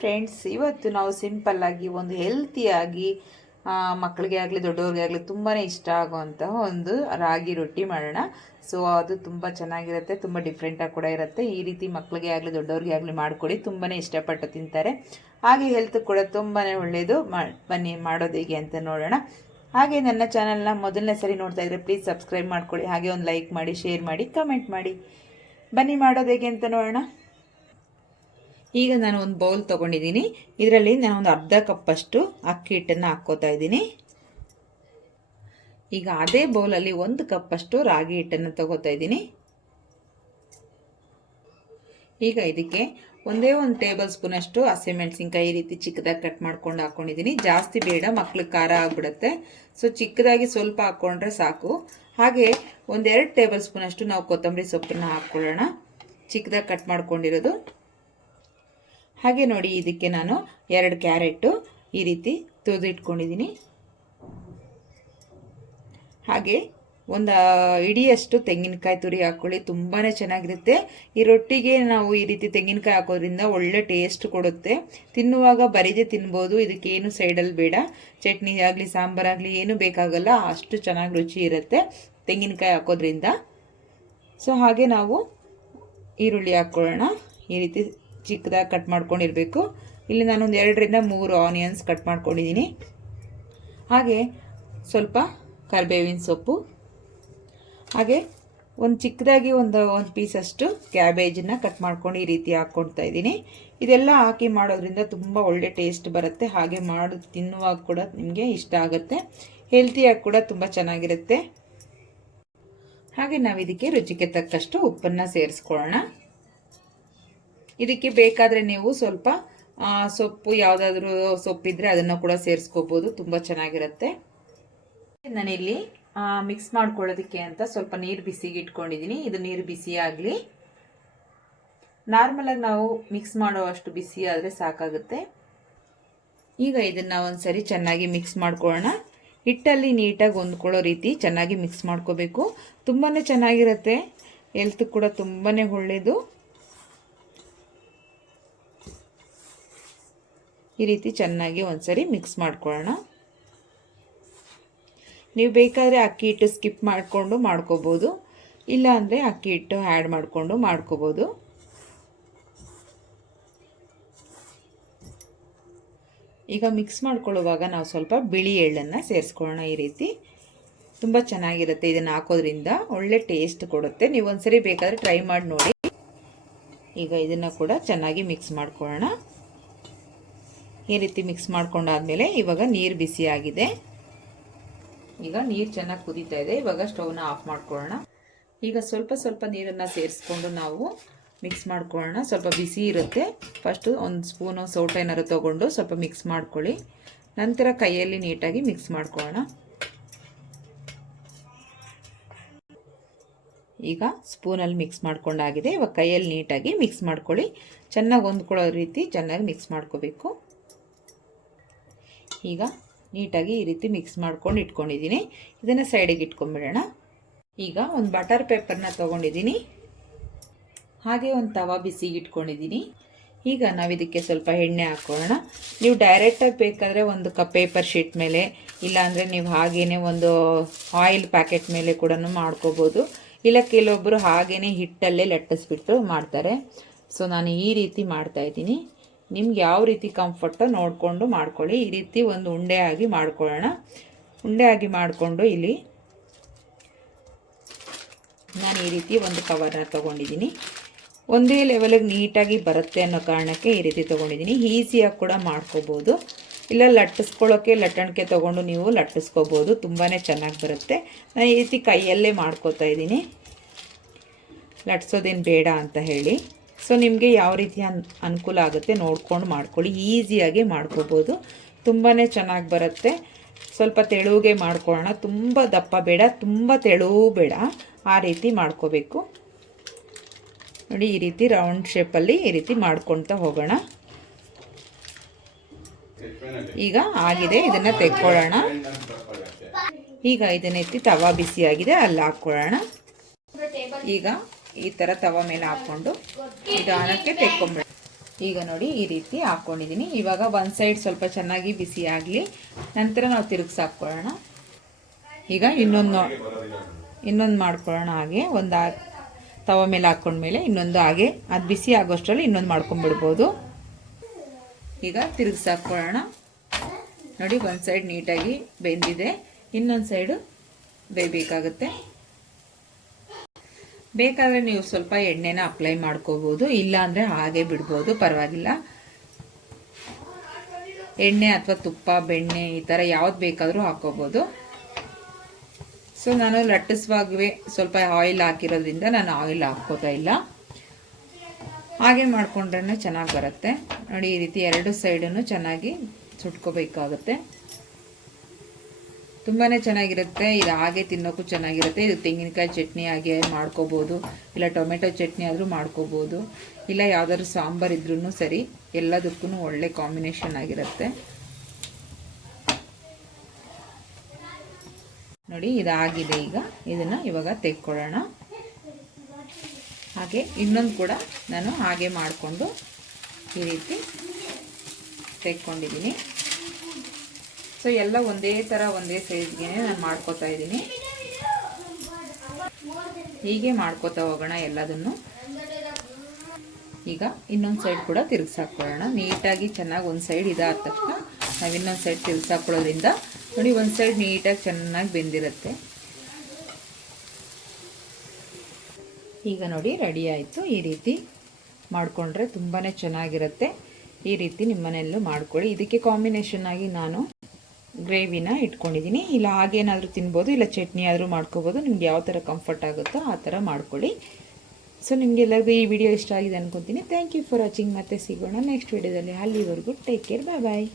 Friends ಇವತ್ತು ನಾವು ಸಿಂಪಲ್ಲಾಗಿ ಒಂದು ಹೆಲ್ತಿಯಾಗಿ ಮಕ್ಕಳಿಗೆ ಆಗಲಿ, ದೊಡ್ಡವ್ರಿಗೆ ಆಗಲಿ ತುಂಬಾ ಇಷ್ಟ ಆಗುವಂತಹ ಒಂದು ರಾಗಿ ರೊಟ್ಟಿ ಮಾಡೋಣ. ಸೊ ಅದು ತುಂಬ ಚೆನ್ನಾಗಿರುತ್ತೆ, ತುಂಬ ಡಿಫ್ರೆಂಟಾಗಿ ಕೂಡ ಇರುತ್ತೆ. ಈ ರೀತಿ ಮಕ್ಕಳಿಗೆ ಆಗಲಿ, ದೊಡ್ಡವ್ರಿಗೆ ಆಗಲಿ ಮಾಡಿಕೊಡಿ ತುಂಬಾ ಇಷ್ಟಪಟ್ಟು ತಿಂತಾರೆ. ಹಾಗೆ ಹೆಲ್ತ್ ಕೂಡ ತುಂಬಾ ಒಳ್ಳೆಯದು ಬನ್ನಿ, ಮಾಡೋದು ಹೇಗೆ ಅಂತ ನೋಡೋಣ. ಹಾಗೆ ನನ್ನ ಚಾನಲ್ನ ಮೊದಲನೇ ಸರಿ ನೋಡ್ತಾ ಇದ್ರೆ ಪ್ಲೀಸ್ ಸಬ್ಸ್ಕ್ರೈಬ್ ಮಾಡ್ಕೊಳ್ಳಿ ಹಾಗೆ ಒಂದು ಲೈಕ್ ಮಾಡಿ ಶೇರ್ ಮಾಡಿ ಕಮೆಂಟ್ ಮಾಡಿ. ಬನ್ನಿ, ಮಾಡೋದು ಹೇಗೆ ಅಂತ ನೋಡೋಣ. ಈಗ ನಾನು ಒಂದು ಬೌಲ್ ತೊಗೊಂಡಿದ್ದೀನಿ. ಇದರಲ್ಲಿ ನಾನು ಒಂದು ಅರ್ಧ ಕಪ್ಪಷ್ಟು ಅಕ್ಕಿ ಹಿಟ್ಟನ್ನು ಹಾಕ್ಕೋತಾ ಇದ್ದೀನಿ. ಈಗ ಅದೇ ಬೌಲಲ್ಲಿ ಒಂದು ಕಪ್ಪಷ್ಟು ರಾಗಿ ಹಿಟ್ಟನ್ನು ತಗೋತಾ ಇದ್ದೀನಿ. ಈಗ ಇದಕ್ಕೆ ಒಂದೇ ಒಂದು ಟೇಬಲ್ ಸ್ಪೂನಷ್ಟು ಹಸಿಮೆಣಸಿನ್ಕಾಯಿ ಈ ರೀತಿ ಚಿಕ್ಕದಾಗಿ ಕಟ್ ಮಾಡ್ಕೊಂಡು ಹಾಕ್ಕೊಂಡಿದ್ದೀನಿ ಜಾಸ್ತಿ ಬೇಡ, ಮಕ್ಳಿಗೆ ಖಾರ ಆಗಿಬಿಡುತ್ತೆ. ಸೊ ಚಿಕ್ಕದಾಗಿ ಸ್ವಲ್ಪ ಹಾಕ್ಕೊಂಡ್ರೆ ಸಾಕು. ಹಾಗೆ ಒಂದೆರಡು ಟೇಬಲ್ ಸ್ಪೂನಷ್ಟು ನಾವು ಕೊತ್ತಂಬರಿ ಸೊಪ್ಪನ್ನು ಹಾಕ್ಕೊಳ್ಳೋಣ. ಚಿಕ್ಕದಾಗಿ ಕಟ್ ಮಾಡ್ಕೊಂಡಿರೋದು. ಹಾಗೆ ನೋಡಿ ಇದಕ್ಕೆ ನಾನು ಎರಡು ಕ್ಯಾರೆಟು ಈ ರೀತಿ ತುರಿದಿಟ್ಕೊಂಡಿದ್ದೀನಿ ಹಾಗೆ ಒಂದು ಇಡಿಯಷ್ಟು ತೆಂಗಿನಕಾಯಿ ತುರಿ ಹಾಕ್ಕೊಳ್ಳಿ ತುಂಬಾ ಚೆನ್ನಾಗಿರುತ್ತೆ. ಈ ರೊಟ್ಟಿಗೆ ನಾವು ಈ ರೀತಿ ತೆಂಗಿನಕಾಯಿ ಹಾಕೋದ್ರಿಂದ ಒಳ್ಳೆ ಟೇಸ್ಟ್ ಕೊಡುತ್ತೆ. ತಿನ್ನುವಾಗ ಬರಿದೇ ತಿನ್ಬೋದು, ಇದಕ್ಕೇನು ಸೈಡಲ್ಲಿ ಬೇಡ. ಚಟ್ನಿ ಆಗಲಿ ಸಾಂಬಾರಾಗಲಿ ಏನು ಬೇಕಾಗಲ್ಲ, ಅಷ್ಟು ಚೆನ್ನಾಗಿ ರುಚಿ ಇರುತ್ತೆ ತೆಂಗಿನಕಾಯಿ ಹಾಕೋದ್ರಿಂದ. ಸೊ ಹಾಗೆ ನಾವು ಈರುಳ್ಳಿ ಹಾಕ್ಕೊಳ್ಳೋಣ ಈ ರೀತಿ ಚಿಕ್ಕದಾಗಿ ಕಟ್ ಮಾಡ್ಕೊಂಡಿರಬೇಕು. ಇಲ್ಲಿ ನಾನೊಂದು ಎರಡರಿಂದ ಮೂರು ಆನಿಯನ್ಸ್ ಕಟ್ ಮಾಡ್ಕೊಂಡಿದ್ದೀನಿ. ಹಾಗೆ ಸ್ವಲ್ಪ ಕರಿಬೇವಿನ ಸೊಪ್ಪು. ಹಾಗೆ ಒಂದು ಚಿಕ್ಕದಾಗಿ ಒಂದು ಒಂದು ಪೀಸಷ್ಟು ಕ್ಯಾಬೇಜನ್ನ ಕಟ್ ಮಾಡ್ಕೊಂಡು ಈ ರೀತಿ ಹಾಕ್ಕೊಳ್ತಾ ಇದ್ದೀನಿ. ಇದೆಲ್ಲ ಹಾಕಿ ಮಾಡೋದ್ರಿಂದ ತುಂಬ ಒಳ್ಳೆ ಟೇಸ್ಟ್ ಬರುತ್ತೆ. ಹಾಗೆ ಮಾಡಿ, ತಿನ್ನುವಾಗ ಕೂಡ ನಿಮಗೆ ಇಷ್ಟ ಆಗುತ್ತೆ. ಹೆಲ್ತಿಯಾಗಿ ಕೂಡ ತುಂಬ ಚೆನ್ನಾಗಿರುತ್ತೆ. ಹಾಗೆ ನಾವು ಇದಕ್ಕೆ ರುಚಿಗೆ ತಕ್ಕಷ್ಟು ಉಪ್ಪನ್ನು ಸೇರಿಸ್ಕೊಳ್ಳೋಣ. ಇದಕ್ಕೆ ಬೇಕಾದರೆ ನೀವು ಸ್ವಲ್ಪ ಸೊಪ್ಪು ಯಾವುದಾದ್ರೂ ಸೊಪ್ಪಿದ್ರೆ ಅದನ್ನು ಕೂಡ ಸೇರಿಸ್ಕೋಬೋದು. ತುಂಬ ಚೆನ್ನಾಗಿರುತ್ತೆ. ನಾನಿಲ್ಲಿ ಮಿಕ್ಸ್ ಮಾಡ್ಕೊಳ್ಳೋದಕ್ಕೆ ಅಂತ ಸ್ವಲ್ಪ ನೀರು ಬಿಸಿಗೆ ಇಟ್ಕೊಂಡಿದ್ದೀನಿ. ಇದು ನೀರು ಬಿಸಿ ಆಗಲಿ. ನಾರ್ಮಲಾಗಿ ನಾವು ಮಿಕ್ಸ್ ಮಾಡುವಷ್ಟು ಬಿಸಿ ಆದರೆ ಸಾಕಾಗುತ್ತೆ. ಈಗ ಇದನ್ನು ಒಂದ್ಸರಿ ಚೆನ್ನಾಗಿ ಮಿಕ್ಸ್ ಮಾಡ್ಕೊಳ್ಳೋಣ. ಹಿಟ್ಟಲ್ಲಿ ನೀಟಾಗಿ ಹೊಂದ್ಕೊಳ್ಳೋ ರೀತಿ ಚೆನ್ನಾಗಿ ಮಿಕ್ಸ್ ಮಾಡ್ಕೋಬೇಕು. ತುಂಬಾ ಚೆನ್ನಾಗಿರುತ್ತೆ. ಎಲ್ತ್ ಕೂಡ ತುಂಬಾ ಒಳ್ಳೆಯದು ಈ ರೀತಿ ಚೆನ್ನಾಗಿ ಒಂದ್ಸರಿ ಮಿಕ್ಸ್ ಮಾಡ್ಕೊಳ್ಳೋಣ ನೀವು ಬೇಕಾದರೆ ಅಕ್ಕಿ ಹಿಟ್ಟು ಸ್ಕಿಪ್ ಮಾಡಿಕೊಂಡು ಮಾಡ್ಕೋಬೋದು. ಇಲ್ಲ ಅಂದರೆ ಅಕ್ಕಿ ಹಿಟ್ಟು ಆ್ಯಡ್ ಮಾಡಿಕೊಂಡು ಮಾಡ್ಕೋಬೋದು. ಈಗ ಮಿಕ್ಸ್ ಮಾಡ್ಕೊಳ್ಳುವಾಗ ನಾವು ಸ್ವಲ್ಪ ಬಿಳಿ ಎಳ್ಳನ್ನು ಸೇರಿಸ್ಕೊಳ್ಳೋಣ ಈ ರೀತಿ. ತುಂಬ ಚೆನ್ನಾಗಿರುತ್ತೆ ಇದನ್ನು ಹಾಕೋದ್ರಿಂದ. ಒಳ್ಳೆ ಟೇಸ್ಟ್ ಕೊಡುತ್ತೆ. ನೀವು ಒಂದ್ಸರಿ ಬೇಕಾದರೆ ಟ್ರೈ ಮಾಡಿ ನೋಡಿ. ಈಗ ಇದನ್ನು ಕೂಡ ಚೆನ್ನಾಗಿ ಮಿಕ್ಸ್ ಮಾಡ್ಕೊಳ್ಳೋಣ. ಈ ರೀತಿ ಮಿಕ್ಸ್ ಮಾಡ್ಕೊಂಡಾದ್ಮೇಲೆ ಇವಾಗ ನೀರು ಬಿಸಿ ಆಗಿದೆ ಈಗ ನೀರು ಚೆನ್ನಾಗಿ ಕುದೀತಾ ಇದೆ. ಇವಾಗ ಸ್ಟೌವ್ನ ಆಫ್ ಮಾಡ್ಕೊಳ್ಳೋಣ. ಈಗ ಸ್ವಲ್ಪ ಸ್ವಲ್ಪ ನೀರನ್ನು ಸೇರಿಸ್ಕೊಂಡು ನಾವು ಮಿಕ್ಸ್ ಮಾಡ್ಕೊಳ್ಳೋಣ. ಸ್ವಲ್ಪ ಬಿಸಿ ಇರುತ್ತೆ. ಫಸ್ಟು ಒಂದು ಸ್ಪೂನು ಸೌಟ ಏನಾದ್ರು ತೊಗೊಂಡು ಸ್ವಲ್ಪ ಮಿಕ್ಸ್ ಮಾಡ್ಕೊಳ್ಳಿ. ನಂತರ ಕೈಯಲ್ಲಿ ನೀಟಾಗಿ ಮಿಕ್ಸ್ ಮಾಡ್ಕೊಳ್ಳೋಣ. ಈಗ ಸ್ಪೂನಲ್ಲಿ ಮಿಕ್ಸ್ ಮಾಡ್ಕೊಂಡಾಗಿದೆ. ಇವಾಗ ಕೈಯಲ್ಲಿ ನೀಟಾಗಿ ಮಿಕ್ಸ್ ಮಾಡ್ಕೊಳ್ಳಿ. ಚೆನ್ನಾಗಿ ಹೊಂದ್ಕೊಳ್ಳೋ ರೀತಿ ಚೆನ್ನಾಗಿ ಮಿಕ್ಸ್ ಮಾಡ್ಕೋಬೇಕು. ಈಗ ನೀಟಾಗಿ ಈ ರೀತಿ ಮಿಕ್ಸ್ ಮಾಡ್ಕೊಂಡು ಇಟ್ಕೊಂಡಿದ್ದೀನಿ. ಇದನ್ನು ಸೈಡಿಗೆ ಇಟ್ಕೊಂಡ್ಬಿಡೋಣ ಈಗ ಒಂದು ಬಟರ್ ಪೇಪರ್ನ ತೊಗೊಂಡಿದ್ದೀನಿ. ಹಾಗೆ ಒಂದು ತವಾ ಬಿಸಿಗೆ ಇಟ್ಕೊಂಡಿದ್ದೀನಿ. ಈಗ ನಾವು ಇದಕ್ಕೆ ಸ್ವಲ್ಪ ಎಣ್ಣೆ ಹಾಕ್ಕೊಳ್ಳೋಣ ನೀವು ಡೈರೆಕ್ಟಾಗಿ ಬೇಕಾದರೆ ಒಂದು ಕಪ್ ಪೇಪರ್ ಶೀಟ್ ಮೇಲೆ, ಇಲ್ಲಾಂದರೆ ನೀವು ಹಾಗೇ ಒಂದು ಆಯಿಲ್ ಪ್ಯಾಕೆಟ್ ಮೇಲೆ ಕೂಡ ಮಾಡ್ಕೋಬೋದು. ಇಲ್ಲ ಕೆಲವೊಬ್ಬರು ಹಾಗೇ ಹಿಟ್ಟಲ್ಲೇ ಲಟ್ಟಿಸ್ಬಿಟ್ಟು ಮಾಡ್ತಾರೆ. ಸೊ ನಾನು ಈ ರೀತಿ ಮಾಡ್ತಾಯಿದ್ದೀನಿ ನಿಮ್ಗೆ ಯಾವ ರೀತಿ ಕಂಫರ್ಟೋ ನೋಡಿಕೊಂಡು ಮಾಡ್ಕೊಳ್ಳಿ. ಈ ರೀತಿ ಒಂದು ಉಂಡೆ ಆಗಿ ಮಾಡ್ಕೊಳ್ಳೋಣ. ಉಂಡೆ ಆಗಿ ಮಾಡಿಕೊಂಡು ಇಲ್ಲಿ ನಾನು ಈ ರೀತಿ ಒಂದು ಕವರ್ನ ತೊಗೊಂಡಿದ್ದೀನಿ. ಒಂದೇ ಲೆವೆಲಿಗೆ ನೀಟಾಗಿ ಬರುತ್ತೆ ಅನ್ನೋ ಕಾರಣಕ್ಕೆ ಈ ರೀತಿ ತೊಗೊಂಡಿದ್ದೀನಿ. ಈಸಿಯಾಗಿ ಕೂಡ ಮಾಡ್ಕೋಬೋದು. ಇಲ್ಲ ಲಟ್ಟಿಸ್ಕೊಳ್ಳೋಕ್ಕೆ ಲಟ್ಟಣಿಕೆ ತೊಗೊಂಡು ನೀವು ಲಟ್ಟಿಸ್ಕೋಬೋದು. ತುಂಬಾ ಚೆನ್ನಾಗಿ ಬರುತ್ತೆ. ನಾನು ಈ ರೀತಿ ಕೈಯಲ್ಲೇ ಮಾಡ್ಕೋತಾ ಇದ್ದೀನಿ. ಲಟ್ಸೋದೇನು ಬೇಡ ಅಂತ ಹೇಳಿ. ಸೊ ನಿಮಗೆ ಯಾವ ರೀತಿ ಅನ್, ಅನುಕೂಲ ಆಗುತ್ತೆ ನೋಡ್ಕೊಂಡು ಮಾಡ್ಕೊಳ್ಳಿ. ಈಸಿಯಾಗಿ ಮಾಡ್ಕೋಬೋದು. ತುಂಬಾ ಚೆನ್ನಾಗಿ ಬರುತ್ತೆ. ಸ್ವಲ್ಪ ತೆಳುವಿಗೆ ಮಾಡ್ಕೊಳ್ಳೋಣ. ತುಂಬ ದಪ್ಪ ಬೇಡ, ತುಂಬ ತೆಳುವು ಬೇಡ. ಆ ರೀತಿ ಮಾಡ್ಕೋಬೇಕು. ನೋಡಿ, ಈ ರೀತಿ ರೌಂಡ್ ಶೇಪಲ್ಲಿ ಈ ರೀತಿ ಮಾಡ್ಕೊಳ್ತಾ ಹೋಗೋಣ. ಈಗ ಆಗಿದೆ. ಇದನ್ನು ತೆಕ್ಕೊಳ್ಳೋಣ. ಈಗ ಇದನ್ನ ಎತ್ತಿ ತವಾ ಬಿಸಿಯಾಗಿದೆ. ಅಲ್ಲಿ ಹಾಕ್ಕೊಳ್ಳೋಣ. ಈಗ ಈ ಥರ ತವ ಮೇಲೆ ಹಾಕ್ಕೊಂಡು ನಿಧಾನಕ್ಕೆ ತೆಕ್ಕೊಂಬಿಡ. ಈಗ ನೋಡಿ ಈ ರೀತಿ ಹಾಕ್ಕೊಂಡಿದ್ದೀನಿ ಇವಾಗ ಒಂದು ಸೈಡ್ ಸ್ವಲ್ಪ ಚೆನ್ನಾಗಿ ಬಿಸಿ ಆಗಲಿ, ನಂತರ ನಾವು ತಿರುಗಿಸಿ ಹಾಕೊಳ್ಳೋಣ. ಈಗ ಇನ್ನೊಂದು ಇನ್ನೊಂದು ಮಾಡ್ಕೊಳ್ಳೋಣ ಹಾಗೆ. ಒಂದು ತವ ಮೇಲೆ ಹಾಕ್ಕೊಂಡ್ಮೇಲೆ ಇನ್ನೊಂದು ಹಾಗೆ. ಅದು ಬಿಸಿ ಆಗೋಷ್ಟರಲ್ಲಿ ಇನ್ನೊಂದು ಮಾಡ್ಕೊಂಡ್ಬಿಡ್ಬೋದು ಈಗ ತಿರುಗಿಸಿ ಹಾಕ್ಕೊಳ್ಳೋಣ ನೋಡಿ ಒಂದು ಸೈಡ್ ನೀಟಾಗಿ ಬೆಂದಿದೆ. ಇನ್ನೊಂದು ಸೈಡು ಬೇಯಬೇಕಾಗುತ್ತೆ. ಬೇಕಾದರೆ ನೀವು ಸ್ವಲ್ಪ ಎಣ್ಣೆನ ಅಪ್ಲೈ ಮಾಡ್ಕೋಬೋದು, ಇಲ್ಲ ಅಂದರೆ ಹಾಗೆ ಬಿಡ್ಬೋದು, ಪರವಾಗಿಲ್ಲ. ಎಣ್ಣೆ ಅಥವಾ ತುಪ್ಪ, ಬೆಣ್ಣೆ ಈ ಥರ ಯಾವ್ದು ಬೇಕಾದರೂ ಹಾಕೋಬೋದು. ಸೊ ನಾನು ಲಟ್ಟಿಸುವಾಗವೇ ಸ್ವಲ್ಪ ಆಯಿಲ್ ಹಾಕಿರೋದ್ರಿಂದ ನಾನು ಆಯಿಲ್ ಹಾಕ್ಕೋತಾ ಇಲ್ಲ. ಹಾಗೆ ಮಾಡಿಕೊಂಡ್ರೆ ಚೆನ್ನಾಗಿ ಬರುತ್ತೆ. ನೋಡಿ, ಈ ರೀತಿ ಎರಡು ಸೈಡನ್ನು ಚೆನ್ನಾಗಿ ಸುಟ್ಕೋಬೇಕಾಗುತ್ತೆ. ತುಂಬಾ ಚೆನ್ನಾಗಿರುತ್ತೆ. ಇದು ಹಾಗೆ ತಿನ್ನೋಕ್ಕೂ ಚೆನ್ನಾಗಿರುತ್ತೆ. ಇದು ತೆಂಗಿನಕಾಯಿ ಚಟ್ನಿ ಹಾಗೆ ಮಾಡ್ಕೋಬೋದು. ಇಲ್ಲ ಟೊಮೆಟೊ ಚಟ್ನಿ ಆದರೂ ಮಾಡ್ಕೋಬೋದು. ಇಲ್ಲ ಯಾವ್ದಾದ್ರು ಸಾಂಬಾರು ಇದ್ರೂ ಸರಿ. ಎಲ್ಲದಕ್ಕೂ ಒಳ್ಳೆ ಕಾಂಬಿನೇಷನ್ ಆಗಿರುತ್ತೆ. ನೋಡಿ, ಇದಾಗಿದೆ ಈಗ. ಇದನ್ನು ಇವಾಗ ತೆಕ್ಕೊಳ್ಳೋಣ. ಹಾಗೆ ಇನ್ನೊಂದು ಕೂಡ ನಾನು ಹಾಗೆ ಮಾಡಿಕೊಂಡು ಈ ರೀತಿ ತೆಕ್ಕೊಂಡಿದ್ದೀನಿ. ಸೊ ಎಲ್ಲ ಒಂದೇ ಥರ ಒಂದೇ ಸೈಜ್ಗೆ ನಾನು ಮಾಡ್ಕೋತಾ ಇದ್ದೀನಿ. ಹೀಗೆ ಮಾಡ್ಕೋತಾ ಹೋಗೋಣ ಎಲ್ಲದನ್ನು. ಈಗ ಇನ್ನೊಂದು ಸೈಡ್ ಕೂಡ ತಿರುಗಿಸಾಕೊಳ್ಳೋಣ ನೀಟಾಗಿ ಚೆನ್ನಾಗಿ ಒಂದು ಸೈಡ್ ಇದಾದ ತಕ್ಷಣ ನಾವು ಇನ್ನೊಂದು ಸೈಡ್ ತಿರುಗಿಸಾಕೊಳ್ಳೋದ್ರಿಂದ ನೋಡಿ ಒಂದು ಸೈಡ್ ನೀಟಾಗಿ ಚೆನ್ನಾಗಿ ಬೆಂದಿರುತ್ತೆ. ಈಗ ನೋಡಿ ರೆಡಿ ಆಯಿತು. ಈ ರೀತಿ ಮಾಡಿಕೊಂಡ್ರೆ ತುಂಬಾ ಚೆನ್ನಾಗಿರುತ್ತೆ. ಈ ರೀತಿ ನಿಮ್ಮನೆಯಲ್ಲೂ ಮಾಡ್ಕೊಳ್ಳಿ. ಇದಕ್ಕೆ ಕಾಂಬಿನೇಷನ್ ಆಗಿ ನಾನು ಗ್ರೇವಿನ ಇಟ್ಕೊಂಡಿದ್ದೀನಿ. ಇಲ್ಲ, ಹಾಗೇನಾದರೂ ತಿನ್ಬೋದು, ಇಲ್ಲ ಚಟ್ನಿ ಆದರೂ ಮಾಡ್ಕೋಬೋದು. ನಿಮ್ಗೆ ಯಾವ ಥರ ಕಂಫರ್ಟ್ ಆಗುತ್ತೋ ಆ ಥರ ಮಾಡ್ಕೊಳ್ಳಿ. ಸೊ ನಿಮಗೆಲ್ಲರಿಗೂ ಈ ವಿಡಿಯೋ ಇಷ್ಟ ಆಗಿದೆ ಅನ್ಕೊತೀನಿ. ಥ್ಯಾಂಕ್ ಯು ಫಾರ್ ವಾಚಿಂಗ್ ಮತ್ತೆ ಸಿಗೋಣ ನೆಕ್ಸ್ಟ್ ವಿಡಿಯೋದಲ್ಲಿ ಅಲ್ಲಿವರೆಗೂ ಟೇಕ್ ಕೇರ್ ಬಾಯ್ ಬಾಯ್